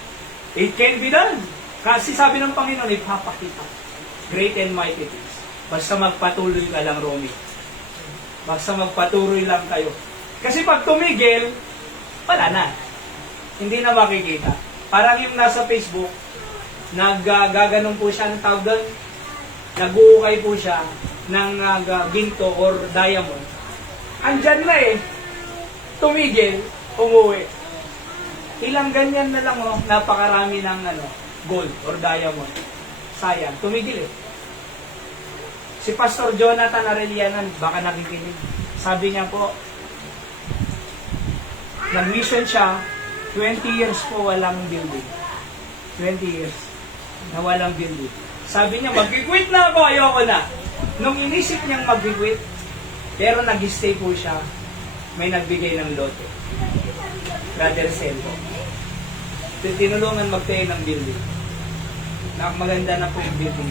It can be done. Kasi sabi ng Panginoon, ipapakita. Great and mighty things. Basta magpatuloy ka lang, Romy. Basta magpatuloy lang kayo. Kasi pag tumigil, wala na. Hindi na makikita. Parang yung nasa Facebook, naggaganon po siya ng tawag doon, nag-uukay po siya ng ginto or diamond. Andyan na eh. Tumigil, umuwi. Ilang ganyan na lang, oh, napakarami ng gold or diamond. Sayang, tumigil eh. Si Pastor Jonathan Arellana, baka nakikinig. Sabi niya po, nag-mission siya, 20 years po walang building. 20 years na walang building. Sabi niya, mag-quit na ako, ayoko na. Nung inisip niyang mag-quit, pero nag-stay po siya, may nagbigay ng lote. Brother Selvo. Tinulungan magtayo ng building. Maganda na po yung building.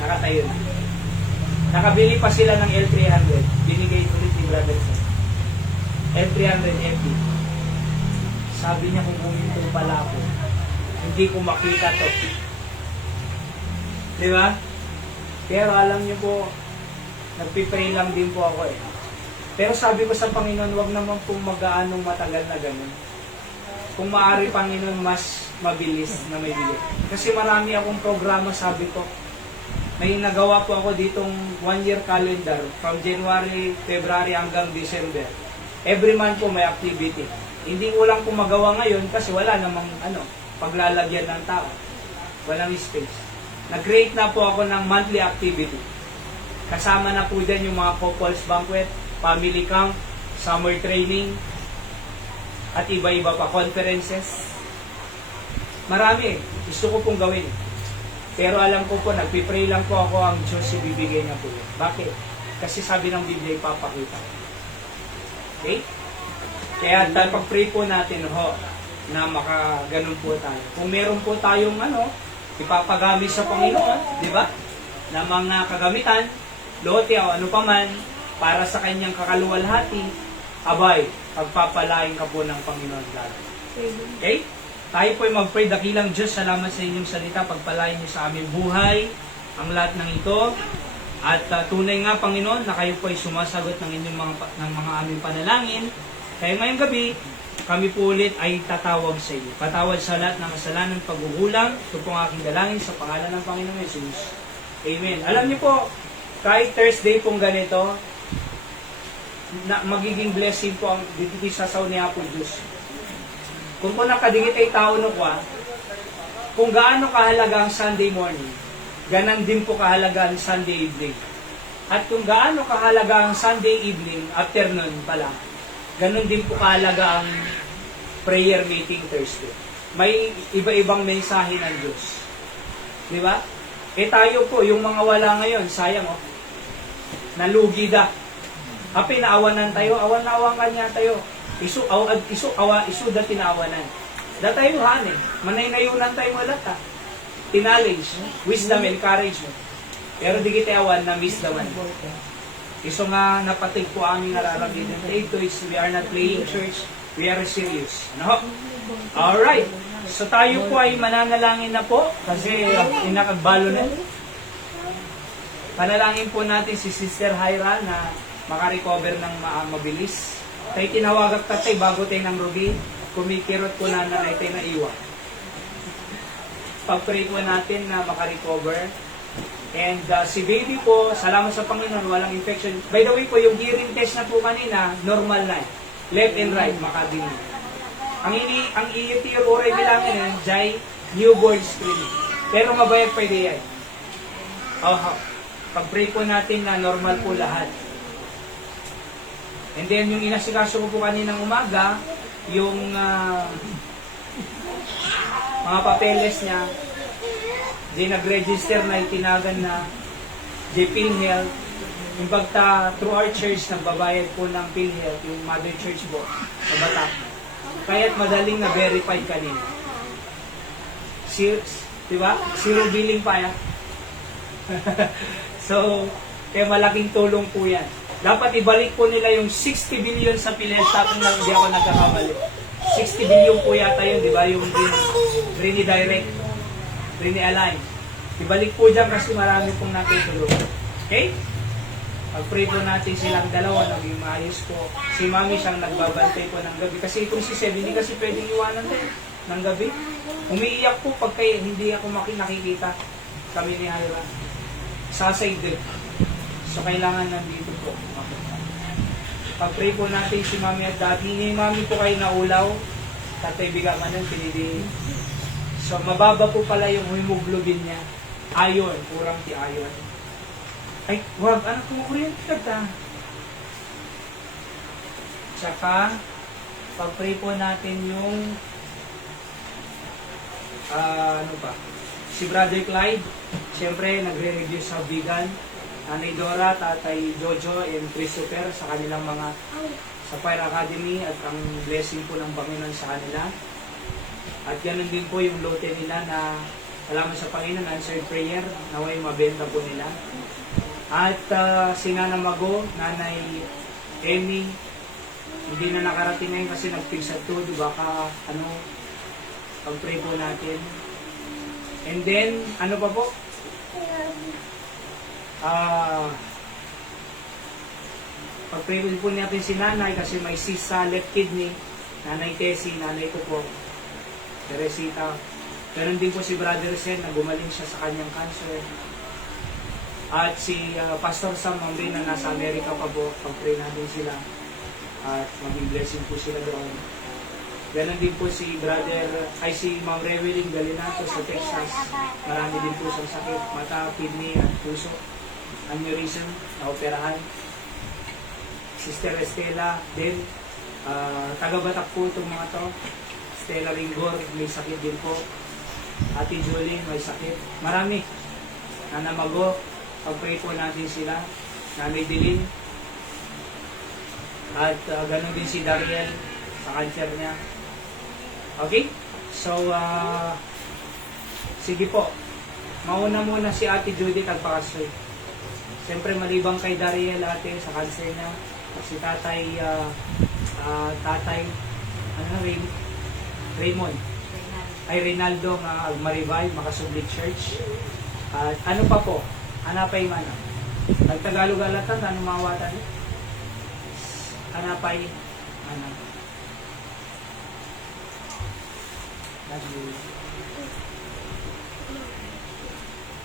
Nakatayo na. Nakabili pa sila ng L300. Binigay ulit ni Brother Selvo. L300 FD. Sabi niya kung huminto pala ako, hindi ko makita to. Di ba? Pero alam niyo po, nagpipray lang din po ako eh. Pero sabi ko sa Panginoon, wag naman pong mag-aanong matagal na ganun. Kung maaari, Panginoon, mas mabilis na may bili. Kasi marami akong programa, sabi ko. May nagawa po ako ditong 1-year calendar from January, February hanggang December. Every month po may activity. Hindi ko lang po magawa ngayon kasi wala namang paglalagyan ng tao. Walang space. Nag-create na po ako ng monthly activity. Kasama na po dyan yung mga couples banquet, family camp, summer training, at iba-iba pa, conferences. Marami. Gusto ko pong gawin. Pero alam ko po, nagpipray lang po ako, ang Diyos ibibigay niya po yun. Bakit? Kasi sabi ng Biblia, ipapakita. Okay? Kaya pag-pray po natin, na makaganon po tayo. Kung meron po tayong ipapagamit sa Panginoon, di ba? Na mga kagamitan, lote o ano paman, para sa kanyang kakaluwalhati, abay, pagpapalain ka po ng Panginoon lalo. Okay? Tayo po ay mag-pray. Dakilang Diyos, salamat sa inyong salita. Pagpalain niyo sa aming buhay ang lahat ng ito. At tunay nga, Panginoon, na kayo po ay sumasagot ng inyong mga aming panalangin. Kaya ngayong gabi, kami po ulit ay tatawag sa iyo. Patawad sa lahat ng kasalanan, paggugulang. Ito po ang aking dalangin sa pangalan ng Panginoon Jesus. Amen. Alam niyo po, kahit Thursday pong ganito, na magiging blessing po ang dito sa sasaw ni Apo Diyos. Kung po nakadingit ay tao no kwa, kung gaano kahalaga ang Sunday morning, ganan din po kahalaga ang Sunday evening. At kung gaano kahalaga ang Sunday evening, afternoon pala, ganon din po kahalaga ang prayer meeting Thursday. May iba-ibang mensahe ng Diyos. Di ba? Eh tayo po, yung mga wala ngayon, sayang nalugi da. Pinaawanan tayo, awan na awan kanya tayo. Isu da tinaawanan. Da tayo manay nayunan tayo wala ta. Knowledge, wisdom, encouragement. Pero di kita awan na miss daman. Iso nga napatig po aming nararamdaman. Ito is we are not playing church, we are serious. Alright. So tayo po ay mananalangin na po kasi inakagbalo na. Panalangin po natin si Sister Hyra na makarecover ng mabilis. Tayo tinawagak tatay bago tayo ng rugi, kumikirot po na nanay tayo na iwa. Pag-pray po natin na makarecover. And si baby po, salamat sa Panginoon, walang infection. By the way po, yung hearing test na po kanina, normal na. Left and right, makadinig. Ang iiti yung oray bilangin, jay newborn screening. Pero mabayag pa yan. Pag-pray po natin na normal po lahat. And then, yung inasikaso ko po kaninang umaga, yung mga papeles niya, di nag-register na itinagan na PhilHealth. Yung through our church, nagbabayad po ng PhilHealth, yung mother church po, sa Batak. Kaya't madaling na-verify kanina. Diba? Zero billing pa yan. So, kaya malaking tulong po yan. Dapat ibalik po nila yung 60 billion sa PhilHealth. Tapos na hindi ako nagkakamali. 60 billion po yata yun, di ba? Yung Rini Direct, Rini Align. Ibalik po dyan kasi marami pong natutulong. Okay? Pag-pray po natin silang dalawa, naging maayos po. Si Mami siyang nagbabantay po ng gabi. Kasi itong si Seb, hindi kasi pwedeng iwanan din ng gabi. Umiiyak po pagka hindi ako nakikita kami ni Hyra. Sasay din. So, kailangan nandito po. Pag-pray po natin si Mami at Daddy. Ni Mami po kayo naulaw. Tatay biga ka nun, pinili. So, mababa po pala yung hemoglobin niya. Iron, kurang ti iron. Ay, wag. Anak ko, kuryente ka ta. Tsaka, pag-pray po natin yung ano ba? Si Brother Clyde, siyempre nagre-review sa vegan. Nanay Dora, Tatay Jojo, and Christopher sa kanilang mga sa Fire Academy at ang blessing po ng Panginoon sa kanila. At ganun din po yung lote nila na salamat sa Panginoon, answered prayer, naway mabenta po nila. At si Nana Mago, Nanay Emmy, hindi na nakarating ngayon kasi nag-fix at todo, baka ano, pag-pray po natin. And then, ano pa po? Pag-pray po natin si Nanay kasi may cyst sa left kidney. Nanay Tessie, nanay ko po, Teresita. Ganun din po si Brother Sen na gumaling siya sa kanyang cancer. At si Pastor Sam Mamri na nasa Amerika pa po, pag-pray natin sila. At maging blessing po sila doon. Ganon din po si si Ma'am Rewelyn Galinato sa Texas. Marami din po siyang sakit, mata, kidney, at puso. Aneurysm, na-operahan. Sister Estela din, taga-Batak po itong mga to. Stella Ringor, may sakit din po. Ate Julie, may sakit. Marami. Nana Mago, pag-pray po natin sila. Nanay Dilin. At ganon din si Dariel sa cancer niya. Okay? So, sige po. Mauna muna si Ate Judith Agpakasoy. Siyempre, malibang kay Dariel ate sa cancer niya. Si Tatay, Raymond. Ay, Reynaldo nga Agmaribay, Makasublit Church. At ano pa po? Hanapay man. Nagtagalog alatan, ano mawatan niya? Hanapay, ano?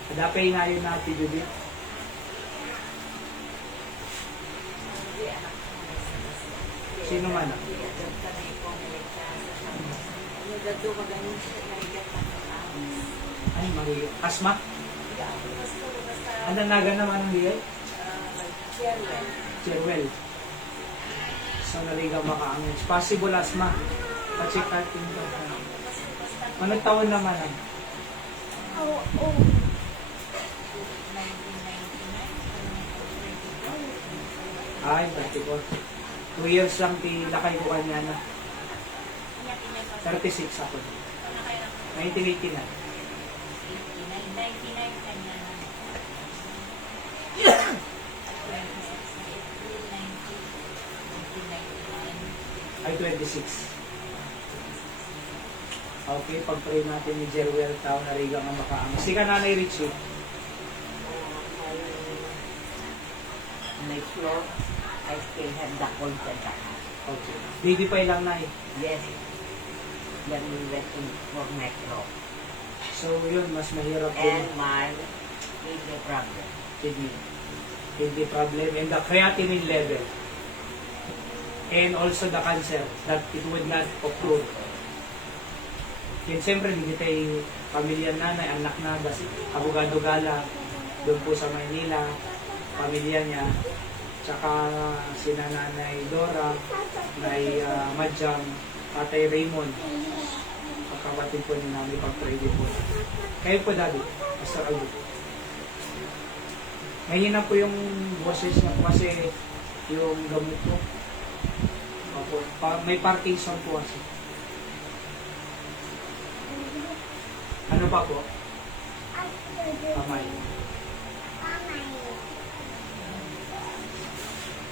Hadapay na yun natin, Judith. Sino man? Ay, Maria. Asma? Ano naga naman ang biyay? Cherwell. So, naligaw makaangin. Possible asma. Pa-check natin ito. Anong taon naman ah? Ay, 34. 2 years lang lakay ko kanya na. 36 ako. 1980 na. Ay, 26. Okay, pag-pray natin ni Jerwell Tao na rigang ang makaangas. Sika Nanay Richie. My floor, I still have the cold attack. Okay. Baby pa lang na Yes. Then we went to for my floor. So, yun, mas mahirap And din. my kidney problem. Kidney problem and the creatinine level. And also the cancer that it would not occur. Yan siyempre, hindi tayo pamilya nanay, anak na, abogado gala, doon po sa Maynila, pamilya niya, tsaka sina Nanay Dora, Nay Madjang, Tatay Raymond, pagkapatid po ni namin pag-pray din po. Kayo po, Daddy, Pastor Aldo. Mahina po yung boses niya kasi yung gamot po. Opo, may Parkinson po kasi. Ano pa po? Kamay.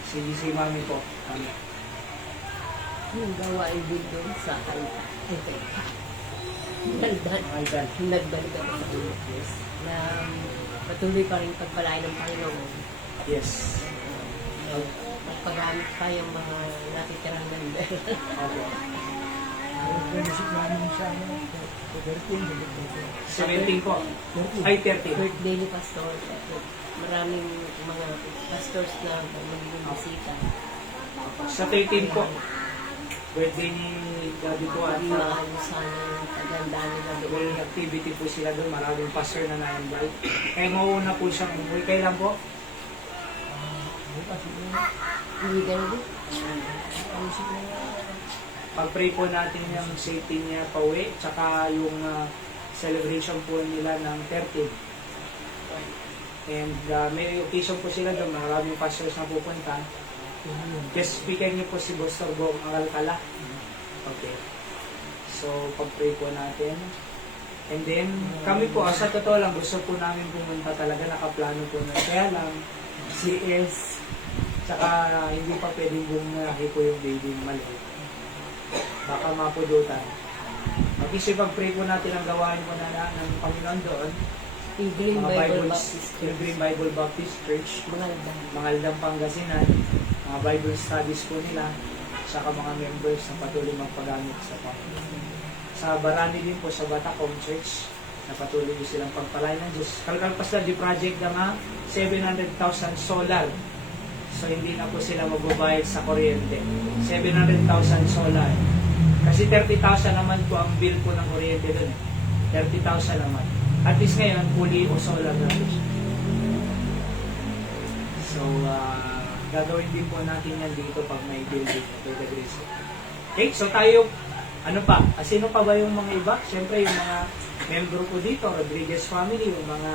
Si Mami po. Ano? Yung gawain din doon sa alta. Nagban. Aldan. Nagbalik ako sa Pilipinas na patuloy pa rin pagpalain ng Panginoon. Yes. Magpagamit pa yung mga natitirang member. Opo. 17 po. Ay, 30. Birthday ni Pastor. Maraming mga pastors na magiging bisita. Sa 13 po. Birthday ni Daddy po at Maano sana yung pagandaan nila doon. may activity po sila doon. Maraming pastor na na-invite. Kaya mauna po siyang umuwi. Kailan po? Hindi ganun. Pag-pray po natin yung safety niya pauwi, tsaka yung celebration po nila ng 30. And may occasion po sila doon, maraming pastors na pupunta. Guest speaker niyo po si Pastor Gong Alcala. Okay. So, pag-pray po natin. And then, kami po, sa totoo lang, gusto po namin pumunta talaga, nakaplano po na. Kaya lang, CS, tsaka hindi pa pwedeng bumahi po yung baby maliit. Baka mapudutan. Mag-isipag-pray po natin ang gawain po na ng Panginoon doon. Pilgrim Mga Bible Bible, Baptist Church. Pilgrim Bible Baptist Church, Mangaldan. Mangaldang Pangasinan, mga Bible studies po nila, saka mga members na patuloy magpagamit sa Panginoon. Sa Barani din po, sa Batacom Church, na patuloy silang pagpalain ng Diyos. Kalkalpas na di project na nga, 700,000 solar. So, hindi na po sila magbabayad sa kuryente. 700,000 solar. Kasi 30,000 naman po ang bill po ng kuryente doon. 30,000 naman. At least ngayon, fully o solar na po siya. So, gagawin din po natin yan dito pag may building by the grace of God. Okay, so tayo, ano pa? Sino pa ba yung mga iba? Siyempre, yung mga membro ko dito, Rodriguez family, yung mga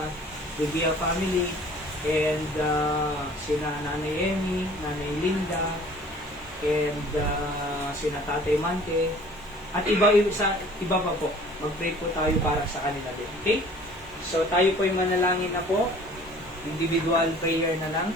Bibia family, and sina Nanay Emmy, Nanay Linda, and sina Tatay Mante, at iba pa po. Mag-pray po tayo para sa kanila din. Okay? So, tayo po yung manalangin na po. Individual prayer na lang.